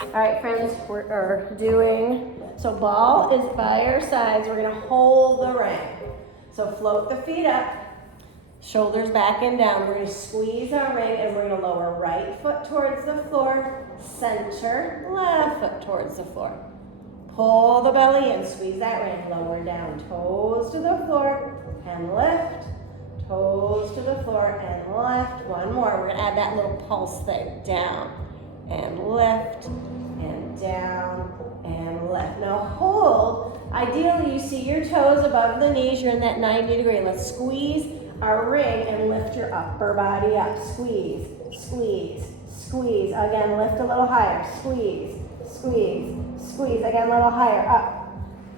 All right, friends, we're doing, so ball is by our sides. We're gonna hold the ring. So float the feet up, shoulders back and down. We're gonna squeeze our ring and we're gonna lower right foot towards the floor, center left foot towards the floor. Pull the belly in, squeeze that ring, lower down, toes to the floor and lift, toes to the floor and lift. One more, we're gonna add that little pulse thing, down and lift and down and lift. Now hold, ideally you see your toes above the knees, you're in that 90 degree. Let's squeeze our ring and lift your upper body up. Squeeze, squeeze, squeeze. Again, lift a little higher. Squeeze, squeeze, squeeze. Again, a little higher. Up,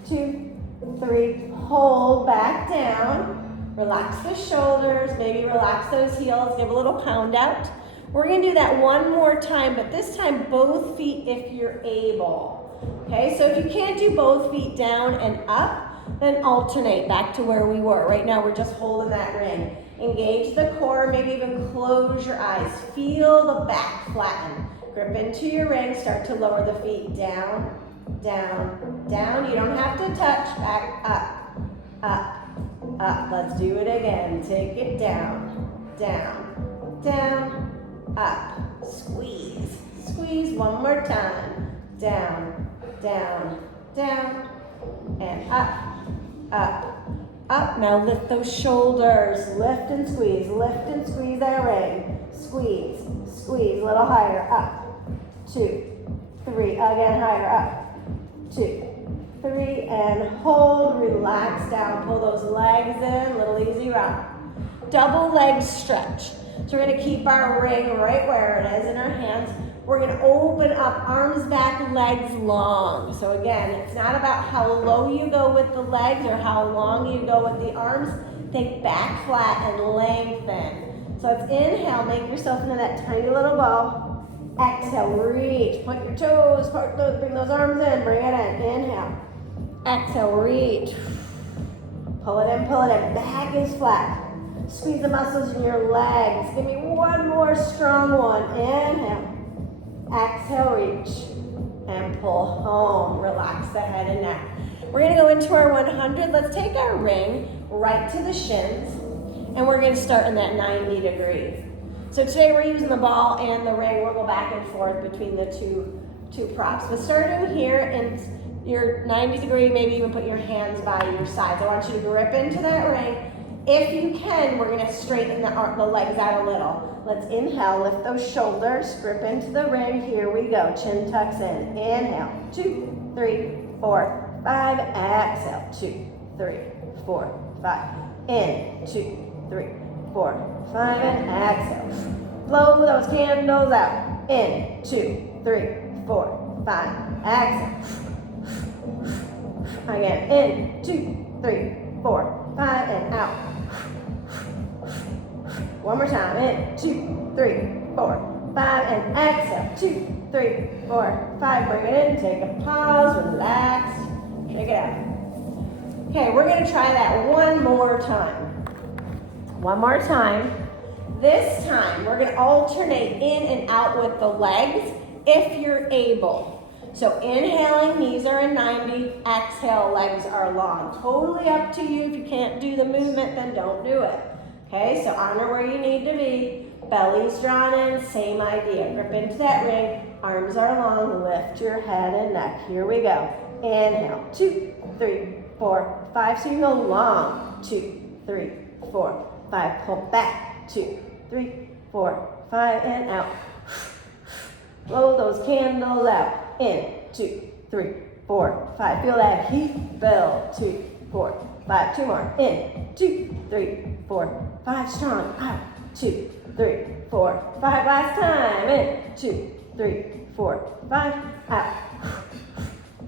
2, 3, hold back down. Relax the shoulders, maybe relax those heels, give a little pound out. We're gonna do that one more time, but this time both feet if you're able. Okay, so if you can't do both feet down and up, then alternate back to where we were. Right now we're just holding that ring. Engage the core, maybe even close your eyes. Feel the back flatten. Grip into your ring, start to lower the feet down, down, down. You don't have to touch, back up, up, up. Let's do it again. Take it down, down, down, up. Squeeze, squeeze one more time. Down, down, down, and up, up, up. Now lift those shoulders. Lift and squeeze that ring. Squeeze, squeeze, a little higher. Up, 2, 3, again higher. Up, 2, 3, and hold. Relax down. Pull those legs in. Little easy rock. Double leg stretch. So we're gonna keep our ring right where it is in our hands. We're gonna open up, arms back, legs long. So again, it's not about how low you go with the legs or how long you go with the arms. Think back flat and lengthen. So let's inhale, make yourself into that tiny little ball. Exhale, reach, point your toes, bring those arms in, bring it in. Inhale, exhale, reach. Pull it in, back is flat. Squeeze the muscles in your legs. Give me one more strong one. Inhale. Exhale, reach. And pull home. Relax the head and neck. We're going to go into our 100. Let's take our ring right to the shins. And we're going to start in that 90 degree. So today we're using the ball and the ring. We'll go back and forth between the two props. But starting here in your 90 degree, maybe even put your hands by your sides. I want you to grip into that ring. If you can, we're gonna straighten the legs out a little. Let's inhale, lift those shoulders, grip into the ring. Here we go, chin tucks in. Inhale, 2, 3, 4, 5. Exhale, 2, 3, 4, 5. In, 2, 3, 4, 5, and exhale. Blow those candles out. In, 2, 3, 4, 5. Exhale. Again, in, 2, 3, 4, 5, and out. One more time, in, 2, 3, 4, 5, and exhale, 2, 3, 4, 5. Bring it in, take a pause, relax, shake it out. Okay, we're gonna try that one more time. One more time. This time, we're gonna alternate in and out with the legs if you're able. So inhaling, knees are in 90, exhale, legs are long. Totally up to you. If you can't do the movement, then don't do it. Okay, so honor where you need to be. Belly's drawn in, same idea. Grip into that ring, arms are long, lift your head and neck. Here we go. Inhale, 2, 3, 4, 5. So you go long. 2, 3, 4, 5. Pull back. 2, 3, 4, 5, and out. Blow those candles out. In, 2, 3, 4, 5. Feel that heat build. 2, 4, 5. 2 more. In, 2, 3, 4, 5. Strong. Out. 2, 3, 4, 5. Last time. In, 2, 3, 4, 5. Out.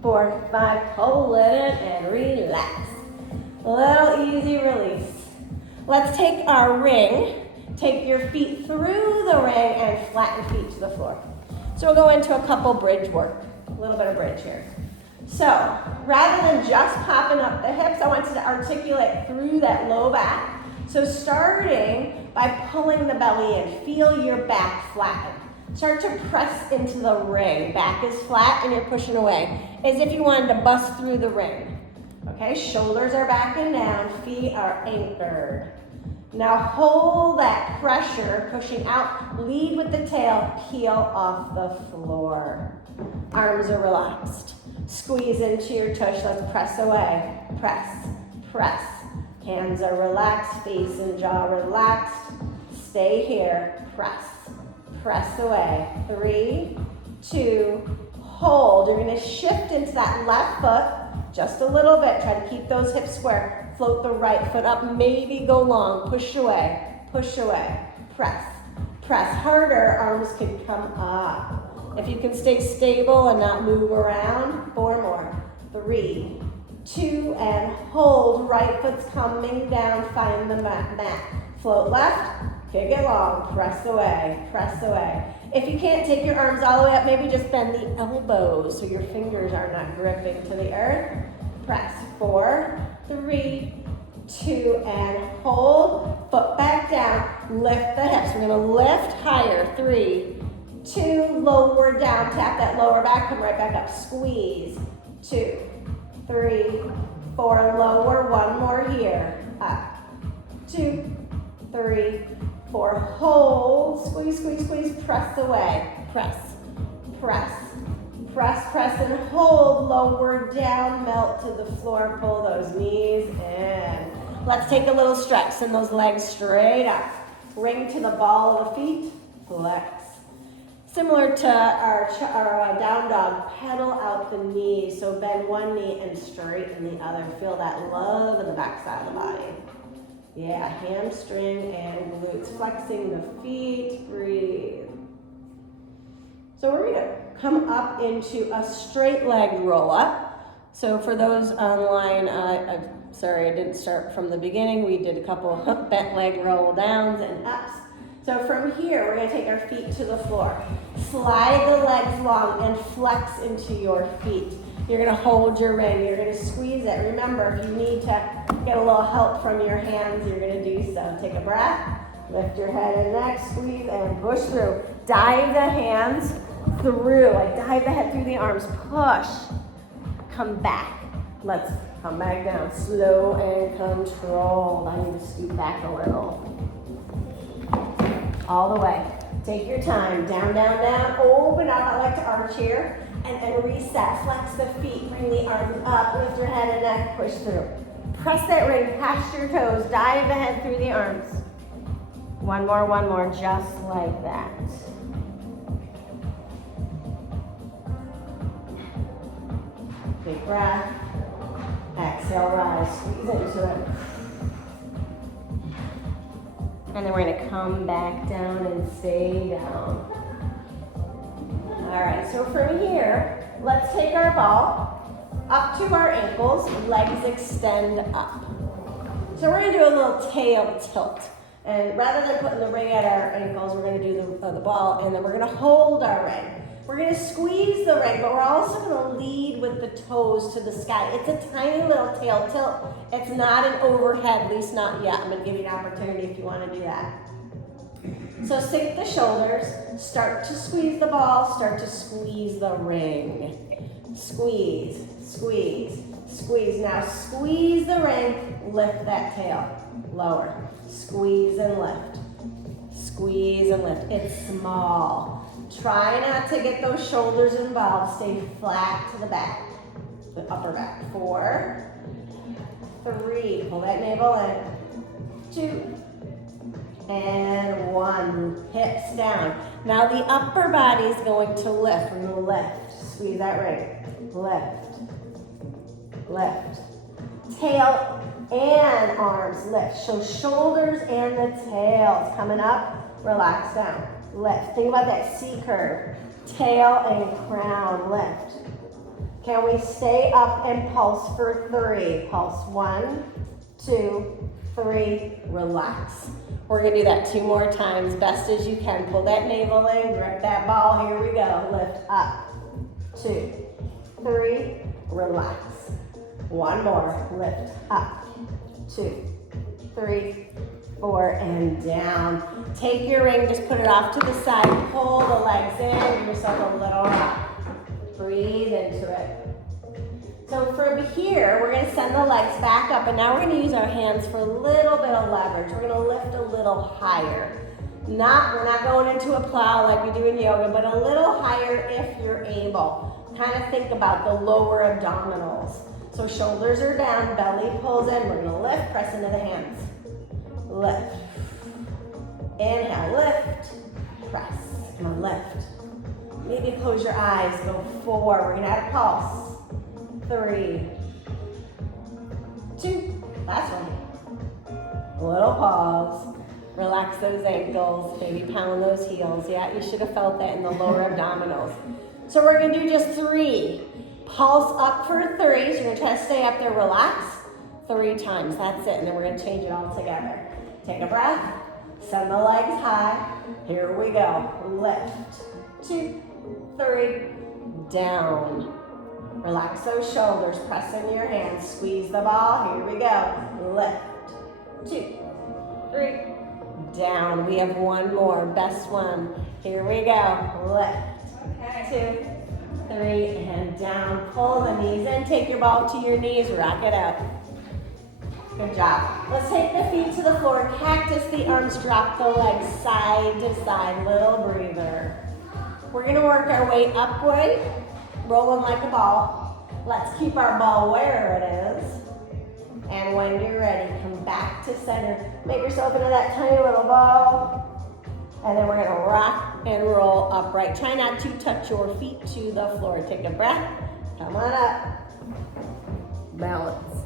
4, 5. Pull it in and relax. A little easy release. Let's take our ring. Take your feet through the ring and flatten feet to the floor. So we'll go into a couple bridge work, a little bit of bridge here. So rather than just popping up the hips, I want you to articulate through that low back. So starting by pulling the belly in, feel your back flatten. Start to press into the ring. Back is flat and you're pushing away, as if you wanted to bust through the ring. Okay, shoulders are back and down, feet are anchored. Now hold that pressure, pushing out, lead with the tail, heel off the floor. Arms are relaxed. Squeeze into your tush, let's press away. Press, press. Hands are relaxed, face and jaw relaxed. Stay here, press, press away. 3, 2, hold. You're gonna shift into that left foot just a little bit. Try to keep those hips square. Float the right foot up, maybe go long. Push away, press, press. Harder, arms can come up. If you can stay stable and not move around, 4 more. 3, 2, and hold. Right foot's coming down, find the mat. Float left, kick it long, press away, press away. If you can't take your arms all the way up, maybe just bend the elbows so your fingers are not gripping to the earth. Press, 4, 3, 2, and hold. Foot back down, lift the hips. We're gonna lift higher, 3, 2, lower down, tap that lower back, come right back up, squeeze, 2, 3, 4, lower, 1 more here, up, 2, 3, 4, hold, squeeze, squeeze, squeeze, press away, press, press, press, press, and hold, lower down, melt to the floor, pull those knees in. Let's take a little stretch, send those legs straight up, ring to the ball of the feet, flex. Similar to our down dog, pedal out the knees, so bend one knee and straighten the other. Feel that love in the back side of the body. Yeah, hamstring and glutes, flexing the feet, breathe. So we're gonna come up into a straight leg roll up. So for those online, sorry I didn't start from the beginning, we did a couple bent leg roll downs and ups. So from here, we're gonna take our feet to the floor. Slide the legs long and flex into your feet. You're gonna hold your ring, you're gonna squeeze it. Remember, if you need to get a little help from your hands, you're gonna do so. Take a breath, lift your head and neck, squeeze and push through. Dive the hands through, like dive the head through the arms, push. Come back. Let's come back down, slow and controlled. I need to scoot back a little. All the way. Take your time. Down, down, down. Open up. I like to arch here. And then reset. Flex the feet. Bring the arms up. Lift your head and neck. Push through. Press that ring past your toes. Dive the head through the arms. One more. Just like that. Big breath. Exhale, rise. Squeeze into it. And then we're gonna come back down and stay down. All right, so from here, let's take our ball up to our ankles, legs extend up. So we're gonna do a little tail tilt. And rather than putting the ring at our ankles, we're gonna do the ball, and then we're gonna hold our ring. We're gonna squeeze the ring, but we're also gonna lead with the toes to the sky. It's a tiny little tail tilt. It's not an overhead, at least not yet. I'm gonna give you an opportunity if you wanna do that. So sink the shoulders, start to squeeze the ball, start to squeeze the ring. Squeeze, squeeze, squeeze. Now squeeze the ring, lift that tail, lower. Squeeze and lift, squeeze and lift. It's small. Try not to get those shoulders involved. Stay flat to the back, the upper back. 4, 3, pull that navel in. 2, and 1. Hips down. Now the upper body is going to lift. We're going to lift. Squeeze that ring. Lift. Lift. Tail and arms lift. So shoulders and the tails coming up. Relax down. Lift. Think about that C curve. Tail and crown. Lift. Can we stay up and pulse for 3? Pulse 1, 2, 3. Relax. We're gonna do that 2 more times, best as you can. Pull that navel in, grip that ball. Here we go. Lift up. 2, 3. Relax. 1 more. Lift up. 2, 3. 4, and down. Take your ring, just put it off to the side, pull the legs in, give yourself a little rock. Breathe into it. So from here, we're gonna send the legs back up, and now we're gonna use our hands for a little bit of leverage. We're gonna lift a little higher. We're not going into a plow like we do in yoga, but a little higher if you're able. Kind of think about the lower abdominals. So shoulders are down, belly pulls in. We're gonna lift, press into the hands. Lift. Inhale, lift, press, and lift. Maybe close your eyes, go 4. We're gonna add a pulse. 3, 2, last one. A little pause. Relax those ankles, maybe pound those heels. Yeah, you should have felt that in the lower abdominals. So we're gonna do just 3. Pulse up for 3, so you're gonna try to stay up there, relax. 3 times, that's it, and then we're gonna change it all together. Take a breath, send the legs high. Here we go, lift, 2, 3, down. Relax those shoulders, press into your hands, squeeze the ball, here we go. Lift, 2, 3, down. We have one more, best one. Here we go, lift, 2, 3, and down. Pull the knees in, take your ball to your knees, rock it out. Good job. Let's take the feet to the floor, cactus the arms, drop the legs side to side, little breather. We're gonna work our way upward, rolling like a ball. Let's keep our ball where it is. And when you're ready, come back to center. Make yourself into that tiny little ball. And then we're gonna rock and roll upright. Try not to touch your feet to the floor. Take a breath, come on up. Balance.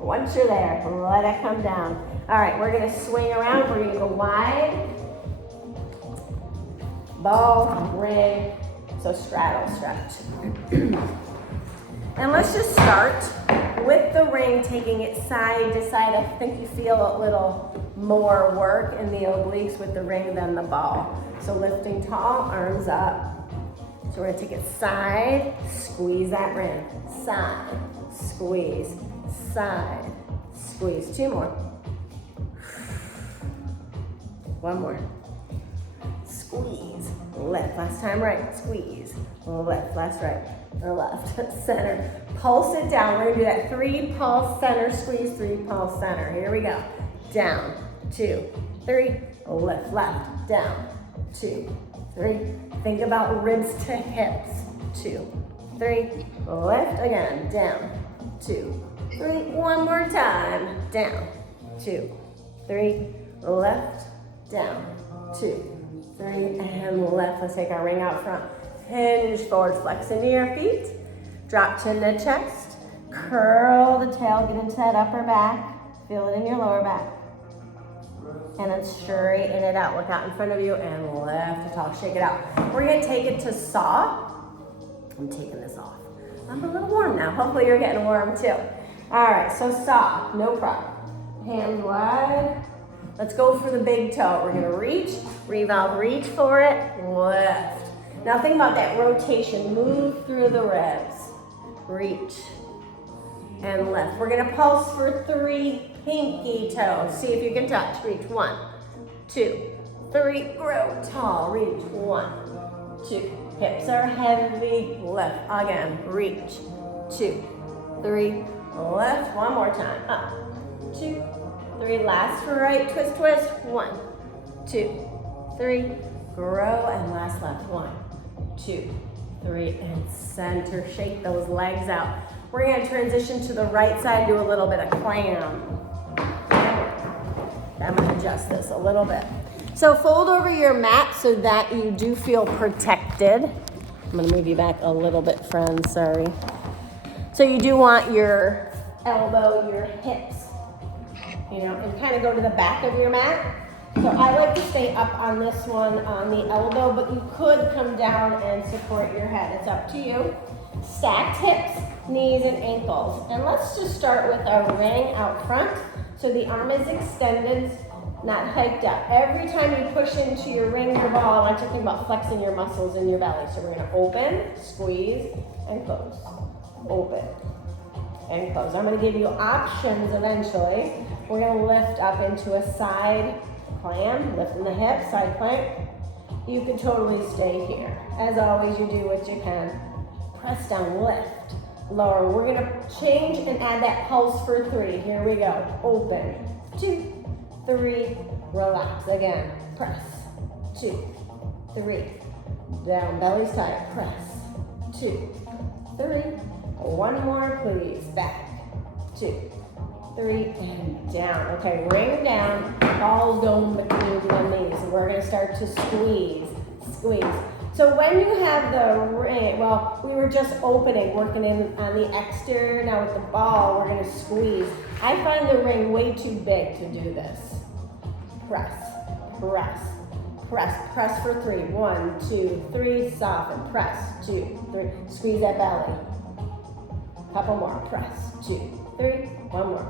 Once you're there, let it come down. All right, we're gonna swing around. We're gonna go wide. Ball, ring, so straddle, stretch. And let's just start with the ring, taking it side to side. I think you feel a little more work in the obliques with the ring than the ball. So lifting tall, arms up. So we're gonna take it side, squeeze that ring. Side, squeeze, side, squeeze. 2 more. One more. Squeeze, lift. Last time right, squeeze, lift. Last right, or left, center. Pulse it down. We're gonna do that 3 pulse center, squeeze, 3 pulse center. Here we go. Down, 2, 3, lift, left, down, 2, 3. Think about ribs to hips. 2, 3, lift again, down, 2, 3. One more time, down, 2, 3, left, down, 2, 3, and left. Let's take our ring out front. Hinge forward, flex into your feet. Drop chin to chest. Curl the tail, get into that upper back. Feel it in your lower back. And then straighten it out. Look out in front of you and lift it tall. Shake it out. We're gonna take it to saw. I'm taking this off. I'm a little warm now. Hopefully you're getting warm too. All right, so saw, no problem. Hands wide. Let's go for the big toe. We're gonna reach, revolve, reach for it, lift. Now think about that rotation. Move through the ribs. Reach and lift. We're gonna pulse for 3 pinky toes. See if you can touch. Reach, 1, 2, 3. Grow tall. Reach, 1, 2. Hips are heavy. Lift again. Reach, 2, 3. Lift. One more time. Up, 2, 3. Last for right. Twist, twist. 1, 2, 3. Grow and last left. 1, 2, 3, and center. Shake those legs out. We're gonna transition to the right side, do a little bit of clam. I'm gonna adjust this a little bit. So fold over your mat so that you do feel protected. I'm gonna move you back a little bit, friends, sorry. So you do want your elbow, your hips, and kind of go to the back of your mat. So I like to stay up on this one on the elbow, but you could come down and support your head. It's up to you. Stacked hips, knees, and ankles. And let's just start with our ring out front. So the arm is extended, not hiked up. Every time you push into your ring, your ball, I want you to think about flexing your muscles in your belly. So we're gonna open, squeeze, and close. Open and close. I'm gonna give you options eventually. We're gonna lift up into a side plank, lifting the hips, side plank. You can totally stay here. As always, you do what you can. Press down, lift, lower. We're gonna change and add that pulse for 3. Here we go. Open, 2, 3, relax. Again, press, 2, 3. Down, belly's tight, press, 2, 3. One more, please. Back, 2, 3, and down. Okay, ring down, balls going between the knees. We're gonna start to squeeze, squeeze. So when you have the ring, well, we were just opening, working in on the exterior. Now with the ball, we're gonna squeeze. I find the ring way too big to do this. Press, press, press, press for 3. 1, 2, 3, soften, press, 2, 3, squeeze that belly. Couple more, press, 2, 3, one more.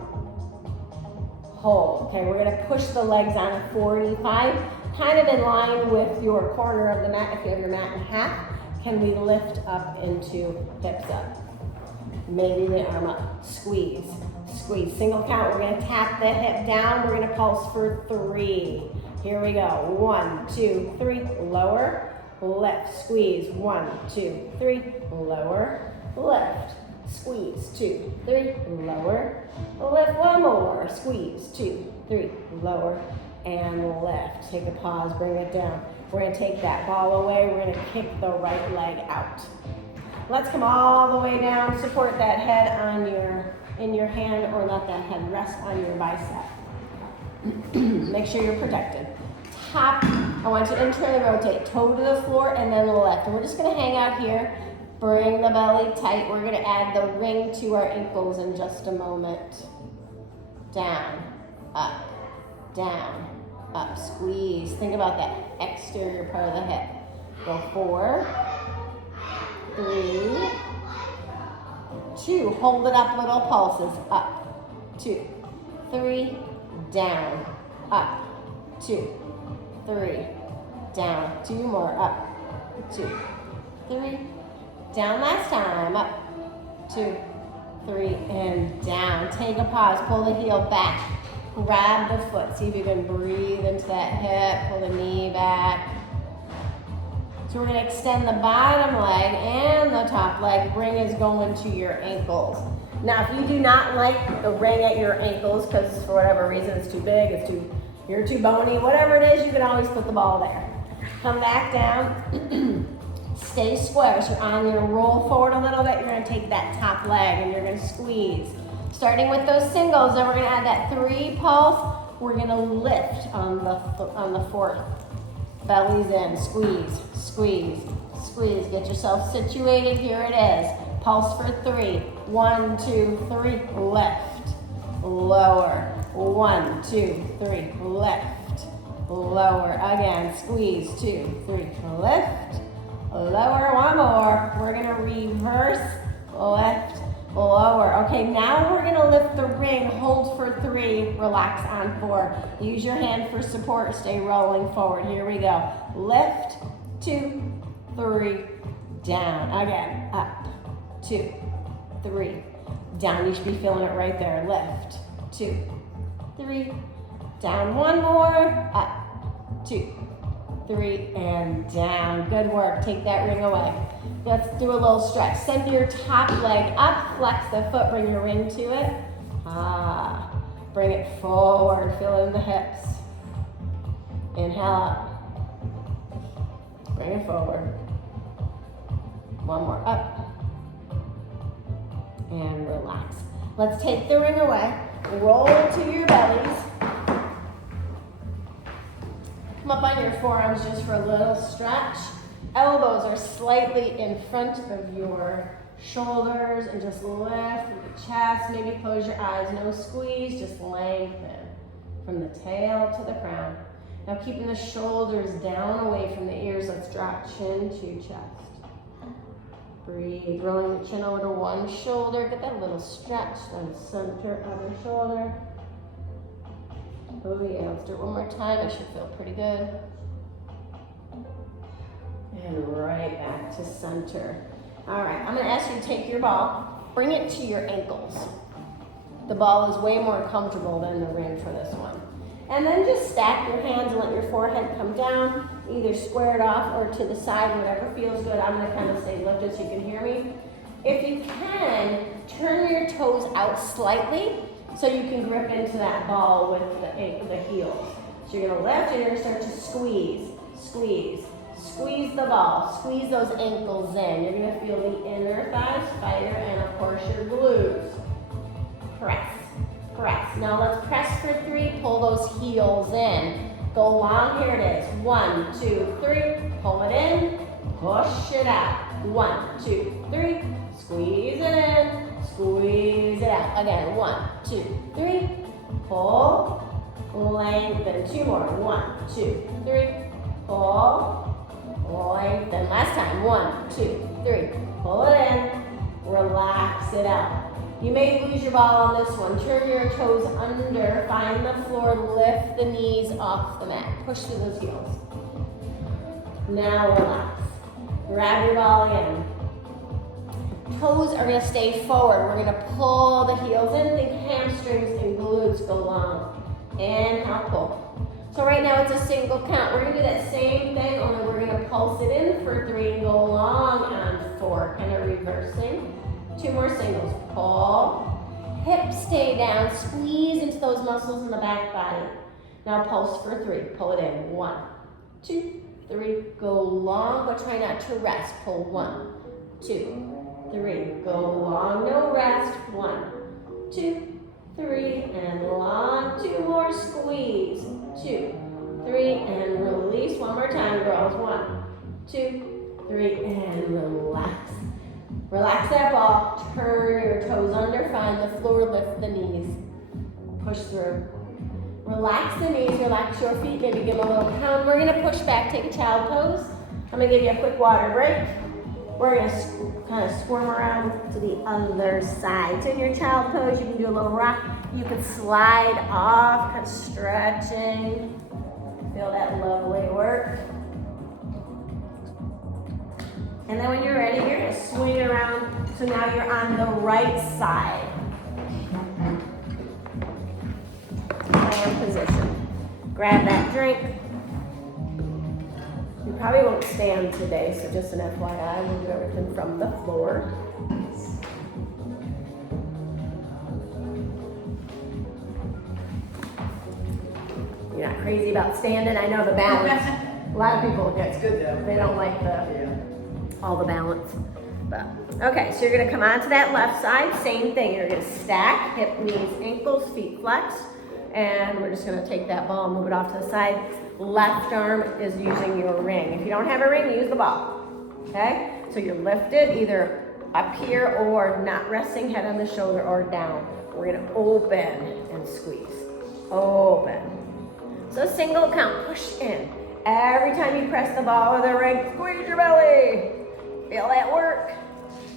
Hold, okay, we're gonna push the legs on a 45, kind of in line with your corner of the mat. If you have your mat in half, can we lift up into hips up? Maybe the arm up, squeeze, squeeze. Single count, we're gonna tap the hip down, we're gonna pulse for 3. Here we go, 1, 2, 3, lower, lift, squeeze, 1, 2, 3, lower, lift. Squeeze, 2, 3, lower, lift, one more, squeeze, 2, 3, lower, and lift. Take a pause, bring it down. We're gonna take that ball away, we're gonna kick the right leg out. Let's come all the way down, support that head on in your hand, or let that head rest on your bicep. Make sure you're protected. Top, I want you to internally rotate, toe to the floor, and then lift. And we're just gonna hang out here. Bring the belly tight. We're gonna add the ring to our ankles in just a moment. Down, up, squeeze. Think about that exterior part of the hip. Go 4, 3, 2. Hold it up, little pulses. Up, 2, 3, down, up, 2, 3, down. 2 more, up, 2, 3, down last time, up, 2, 3, and down. Take a pause, pull the heel back, grab the foot. See if you can breathe into that hip, pull the knee back. So we're gonna extend the bottom leg and the top leg. Ring is going to your ankles. Now, if you do not like the ring at your ankles, because for whatever reason it's too big, you're too bony, whatever it is, you can always put the ball there. Come back down. Stay square, so on your roll forward a little bit, you're gonna take that top leg and you're gonna squeeze. Starting with those singles, then we're gonna add that 3 pulse. We're gonna lift on the 4th. Belly's in, squeeze, squeeze, squeeze. Get yourself situated, here it is. Pulse for 3, 1, 2, 3, lift, lower, 1, 2, 3, lift, lower. Again, squeeze, 2, 3, lift, lower, one more. We're gonna reverse, lift, lower. Okay, now we're gonna lift the ring, hold for 3, relax on 4. Use your hand for support, stay rolling forward. Here we go. Lift, 2, 3, down. Again, up, 2, 3, down. You should be feeling it right there. Lift, 2, 3, down. One more, up, 2, 3, and down. Good work. Take that ring away. Let's do a little stretch. Send your top leg up, flex the foot, bring your ring to it. Bring it forward, feel it in the hips. Inhale up. Bring it forward. One more, up. And relax. Let's take the ring away. Roll to your bellies. Come up on your forearms just for a little stretch. Elbows are slightly in front of your shoulders, and just lift the chest. Maybe close your eyes. No squeeze, just lengthen from the tail to the crown. Now keeping the shoulders down away from the ears, let's drop chin to chest. Breathe, rolling the chin over to one shoulder. Get that little stretch, then center other shoulder. Oh yeah, let's do it one more time. It should feel pretty good. And right back to center. All right, I'm gonna ask you to take your ball, bring it to your ankles. The ball is way more comfortable than the ring for this one. And then just stack your hands and let your forehead come down, either squared off or to the side, whatever feels good. I'm gonna kind of stay lifted so you can hear me. If you can, turn your toes out slightly so you can grip into that ball with the heels. So you're gonna lift and you're gonna start to squeeze, squeeze, squeeze the ball, squeeze those ankles in. You're gonna feel the inner thighs fire and of course your glutes. Press, press. Now let's press for 3, pull those heels in. Go long, here it is. 1, 2, 3, pull it in, push it out. 1, 2, 3, squeeze it in, squeeze it out. Again, 1, 2, 3, pull, lengthen. 2 more. 1, 2, 3, pull, lengthen. Last time. 1, 2, 3, pull it in, relax it out. You may lose your ball on this one. Turn your toes under, find the floor, lift the knees off the mat. Push through those heels. Now relax. Grab your ball again. Toes are gonna stay forward. We're gonna pull the heels in. Think hamstrings and glutes go long. Inhale, pull. So right now it's a single count. We're gonna do that same thing, only we're gonna pulse it in for 3 and go long on 4. Kind of reversing. 2 more singles. Pull. Hips stay down. Squeeze into those muscles in the back body. Now pulse for 3. Pull it in. 1, 2, 3. Go long, but try not to rest. Pull 1, 2, 3. Go long, no rest. 1, 2, 3. And long. 2 more. Squeeze. 2, 3. And release. 1 more time, girls. 1, 2, 3. And relax. Relax that ball, turn your toes under, find the floor, lift the knees, push through. Relax the knees, relax your feet, maybe give them a little pound. We're gonna push back, take a child pose. I'm gonna give you a quick water break. We're gonna kind of squirm around to the other side. So in your child pose, you can do a little rock. You can slide off, kind of stretching. Feel that lovely work. And then when you're ready, you're gonna swing around, so now you're on the right side. Hand position. Grab that drink. You probably won't stand today, so just an FYI, we'll do everything from the floor. You're not crazy about standing, I know the balance. A lot of people, It's good though. they don't like all the balance. But okay, so you're gonna come onto that left side, same thing. You're gonna stack, hip, knees, ankles, feet flexed, and we're just gonna take that ball and move it off to the side. Left arm is using your ring. If you don't have a ring, use the ball. Okay? So you're lifted either up here or not resting, head on the shoulder or down. We're gonna open and squeeze. Open. So single count, push in. Every time you press the ball with a ring, squeeze your belly. Feel that work?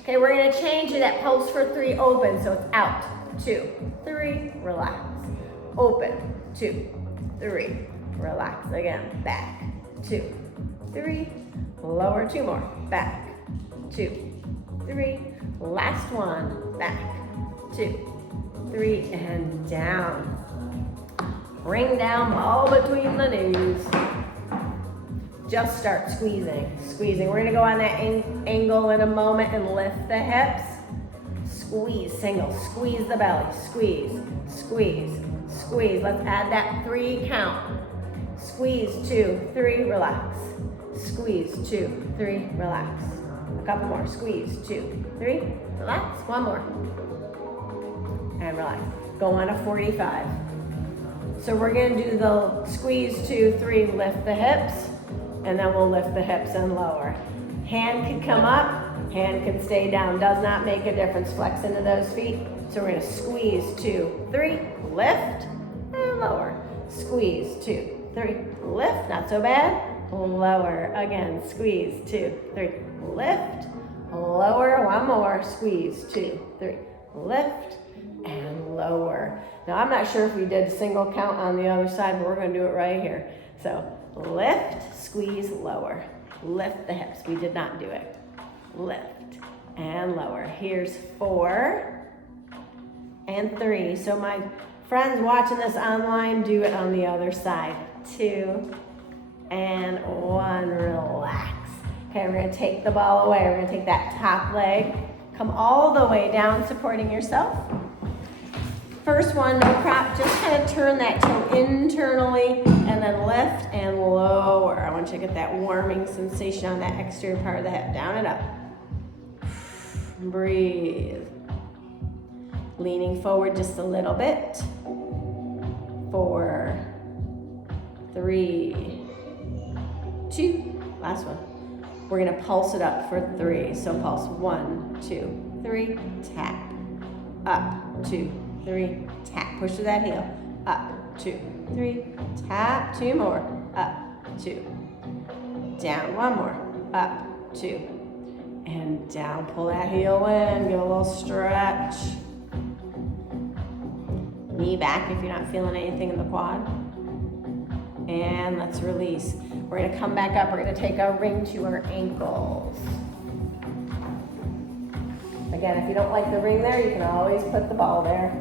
Okay, we're gonna change it at pulse for 3, open, so it's out. 2, 3, relax. Open, 2, 3, relax. Again, back, 2, 3, lower, 2 more, back, 2, 3, last one, back, 2, 3, and down. Bring down ball between the knees. Just start squeezing, squeezing. We're gonna go on that angle in a moment and lift the hips. Squeeze, single, squeeze the belly, squeeze, squeeze, squeeze. Let's add that 3 count. Squeeze, 2, 3, relax. Squeeze, 2, 3, relax. A couple more, squeeze, 2, 3, relax. 1 more. And relax. Go on a 45. So we're gonna do the squeeze, 2, 3, lift the hips. And then we'll lift the hips and lower. Hand can come up, hand can stay down. Does not make a difference. Flex into those feet. So we're gonna squeeze, 2, 3, lift, and lower. Squeeze, 2, 3, lift, not so bad. Lower, again, squeeze, 2, 3, lift, lower, 1 more, squeeze, 2, 3, lift, and lower. Now I'm not sure if we did single count on the other side, but we're gonna do it right here. So lift, squeeze, lower. Lift the hips. We did not do it. Lift and lower. Here's 4, and 3. So my friends watching this online, do it on the other side. 2 and 1, relax. Okay, we're gonna take the ball away. We're gonna take that top leg, come all the way down, supporting yourself. First one, no prop, just kind of turn that toe internally and then lift and lower. I want you to get that warming sensation on that exterior part of the hip. Down and up. Breathe. Leaning forward just a little bit. 4, 3, 2, last one. We're gonna pulse it up for 3. So pulse 1, 2, 3, tap. Up, 2, 3, tap. Push to that heel. Up, 2, 3, tap. 2 more. Up, 2. Down, 1 more. Up, 2. And down. Pull that heel in. Get a little stretch. Knee back if you're not feeling anything in the quad. And let's release. We're gonna come back up. We're gonna take our ring to our ankles. Again, if you don't like the ring there, you can always put the ball there.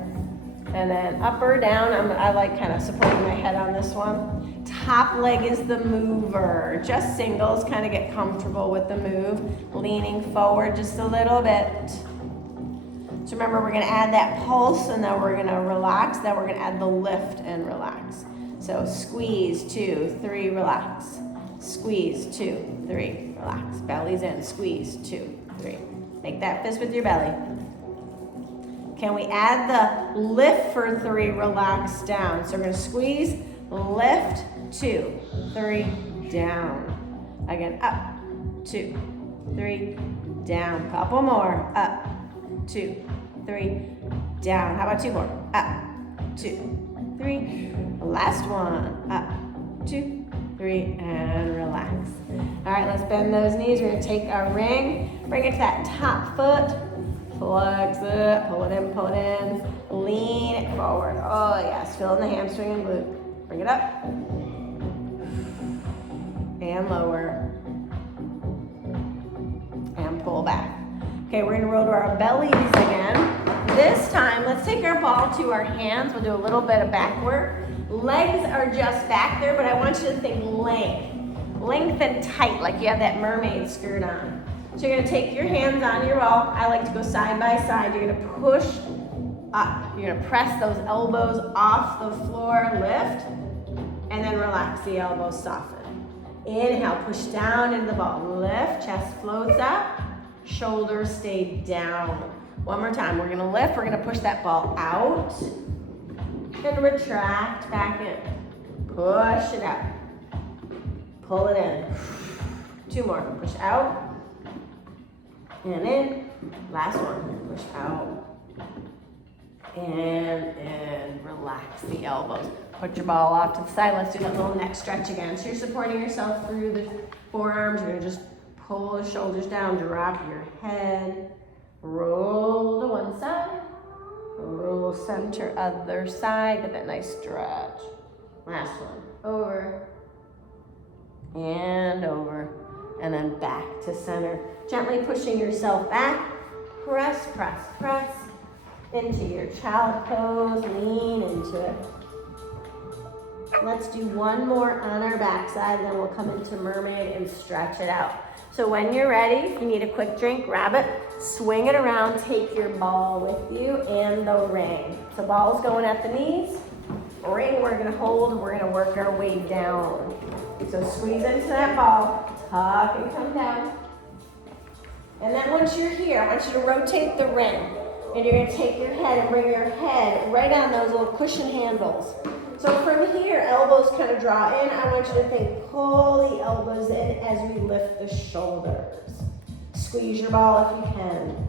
And then up or down, I like kind of supporting my head on this one. Top leg is the mover. Just singles, kind of get comfortable with the move. Leaning forward just a little bit. So remember, we're gonna add that pulse and then we're gonna relax. Then we're gonna add the lift and relax. So squeeze, 2, 3, relax. Squeeze, 2, 3, relax. Belly's in, squeeze, 2, 3. Make that fist with your belly. Can we add the lift for 3, relax, down. So we're gonna squeeze, lift, 2, 3, down. Again, up, 2, 3, down. Couple more, up, 2, 3, down. How about 2 more? Up, 2, 3. Last one, up, 2, 3, and relax. All right, let's bend those knees. We're gonna take our ring, bring it to that top foot, flex it, pull it in, lean it forward. Oh yes, fill in the hamstring and glute. Bring it up, and lower, and pull back. Okay, we're gonna roll to our bellies again. This time, let's take our ball to our hands. We'll do a little bit of back work. Legs are just back there, but I want you to think length. Length and tight, like you have that mermaid skirt on. So you're gonna take your hands on your ball. I like to go side by side. You're gonna push up. You're gonna press those elbows off the floor, lift, and then relax the elbows, soften. Inhale, push down into the ball. Lift, chest floats up, shoulders stay down. One more time, we're gonna lift, we're gonna push that ball out, and retract back in. Push it out. Pull it in. 2 more. Push out. And in. Last one. Push out. And in. Relax the elbows. Put your ball off to the side. Let's do that little neck stretch again. So you're supporting yourself through the forearms. You're going to just pull the shoulders down. Drop your head. Roll to one side. Roll center, other side. Get that nice stretch. Last one. Over. And over. And then back to center. Gently pushing yourself back. Press, press, press. Into your child pose. Lean into it. Let's do one more on our backside. Then we'll come into mermaid and stretch it out. So when you're ready, if you need a quick drink, grab it, swing it around, take your ball with you and the ring. So ball's going at the knees, ring we're gonna hold, we're gonna work our way down. So squeeze into that ball, tuck and come down. And then once you're here, I want you to rotate the ring. And you're gonna take your head and bring your head right on those little cushion handles. So from here, elbows kind of draw in. I want you to think, pull the elbows in as we lift the shoulders. Squeeze your ball if you can.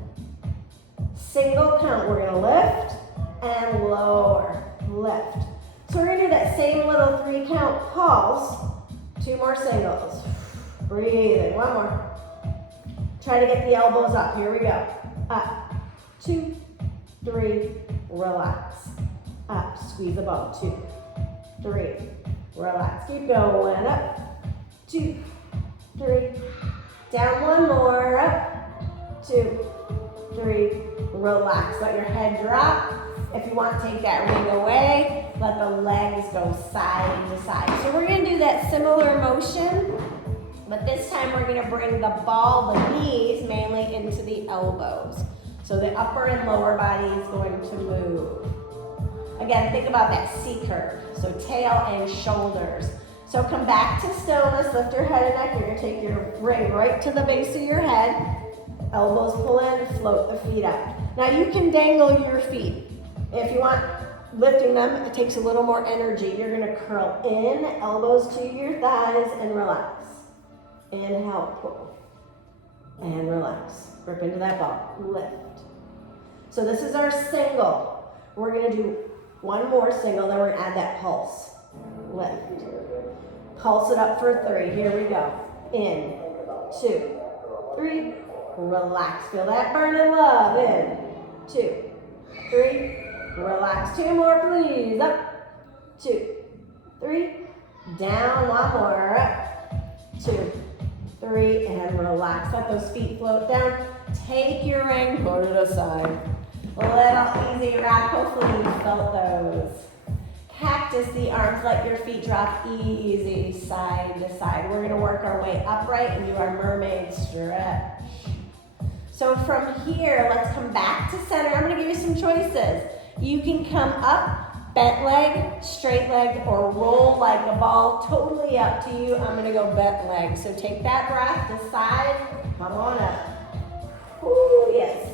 Single count, we're gonna lift and lower, lift. So we're gonna do that same little 3 count pulse. 2 more singles. Breathing, 1 more. Try to get the elbows up, here we go. Up, 2, 3, relax. Up, squeeze the ball, 2, 3, relax. Keep going, up, 2, 3, down 1 more, up, 2, 3, relax. Let your head drop If you want to take that ring away, let the legs go side to side. So we're going to do that similar motion, but this time we're going to bring the ball, the knees, mainly into the elbows. So the upper and lower body is going to move. Again, think about that C curve. So tail and shoulders. So come back to stillness, lift your head and neck. You're going to take your ring right to the base of your head. Elbows pull in, float the feet up. Now you can dangle your feet. If you want lifting them, it takes a little more energy. You're going to curl in, elbows to your thighs, and relax. Inhale, pull, and relax. Grip into that ball, lift. So this is our single. We're going to do one more single, then we're going to add that pulse. Lift. Pulse it up for 3. Here we go. In, 2, 3. Relax. Feel that burning love. In, 2, 3. Relax. 2 more, please. Up, 2, 3. Down. 1 more. Up, 2, 3. And relax. Let those feet float down. Take your ring, put it aside. Little easy rock. Hopefully you felt those. Cactus the arms. Let your feet drop easy side to side. We're going to work our way upright and do our mermaid stretch. So from here, let's come back to center. I'm going to give you some choices. You can come up, bent leg, straight leg, or roll like a ball. Totally up to you. I'm going to go bent leg. So take that breath, decide, come on up. Ooh, yes.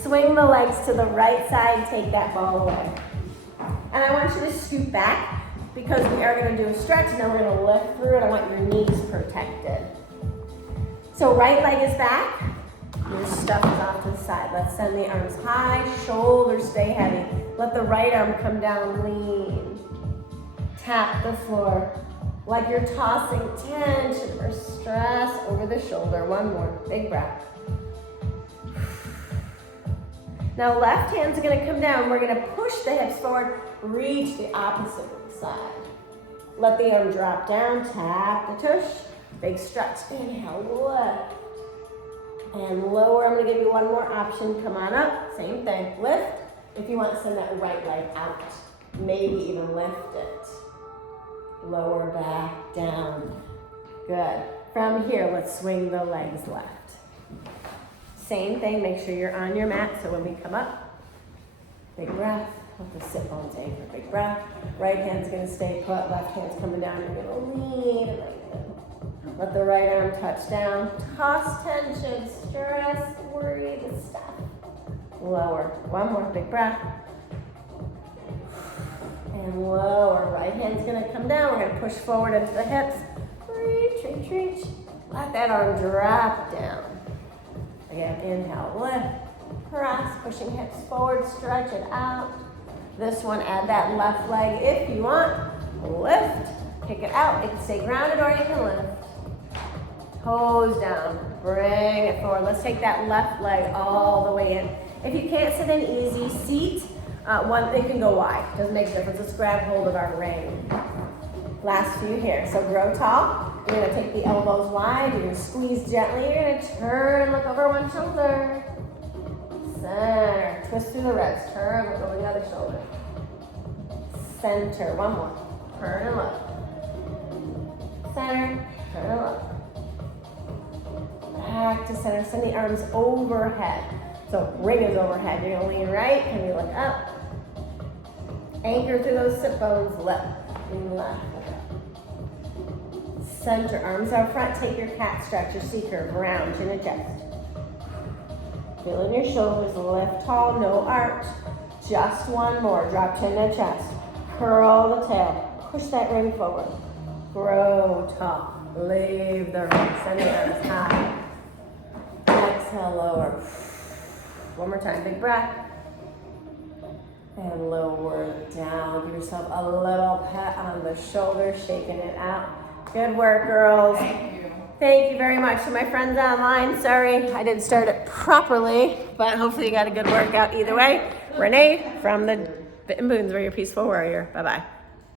Swing the legs to the right side, take that ball away. And I want you to scoot back because we are going to do a stretch and then we're going to lift through it. I want your knees protected. So right leg is back, your stuff is off to the side. Let's send the arms high, shoulders stay heavy. Let the right arm come down, lean. Tap the floor like you're tossing tension or stress over the shoulder. One more, big breath. Now left hand's gonna come down. We're gonna push the hips forward, reach the opposite side. Let the arm drop down, tap the tush. Big stretch, inhale, lift. And lower, I'm gonna give you one more option. Come on up, same thing, lift. If you want to send that right leg out, maybe even lift it. Lower back, down, good. From here, let's swing the legs left. Same thing, make sure you're on your mat, so when we come up, big breath, let the sit bones anchor, big breath. Right hand's gonna stay put, left hand's coming down, you're gonna lean and lengthen. Let the right arm touch down. Toss tension, stress, worry, the stuff. Lower. One more big breath. And lower. Right hand's gonna come down. We're gonna push forward into the hips. Reach, reach, reach. Let that arm drop down. Again, inhale, lift. Press, pushing hips forward, stretch it out. This one, add that left leg if you want. Lift, kick it out. It can stay grounded or you can lift. Toes down, bring it forward. Let's take that left leg all the way in. If you can't sit in easy seat, it can go wide. Doesn't make a difference. Let's grab hold of our ring. Last few here. So grow tall. You're gonna take the elbows wide. You're gonna squeeze gently. You're gonna turn and look over one shoulder. Center. Twist through the ribs. Turn, look over the other shoulder. Center. One more. Turn and look. Center. Turn and look. Back to center. Send the arms overhead. So ring is overhead. You're gonna lean right. Can you look up? Anchor through those sit bones. Left. Lean left. Center. Arms out front. Take your cat stretch. Your C curve. Round. Chin and chest. Feel in your shoulders. Lift tall. No arch. Just one more. Drop chin and chest. Curl the tail. Push that ring forward. Grow tall. Leave the ring. Send the arms high. Exhale, lower. One more time, big breath. And lower down. Give yourself a little pat on the shoulder, shaking it out. Good work, girls. Thank you. Thank you very much. To my friends online, sorry I didn't start it properly, but hopefully you got a good workout either way. Renee from the Bit and Boons, where you're a peaceful warrior. Bye-bye.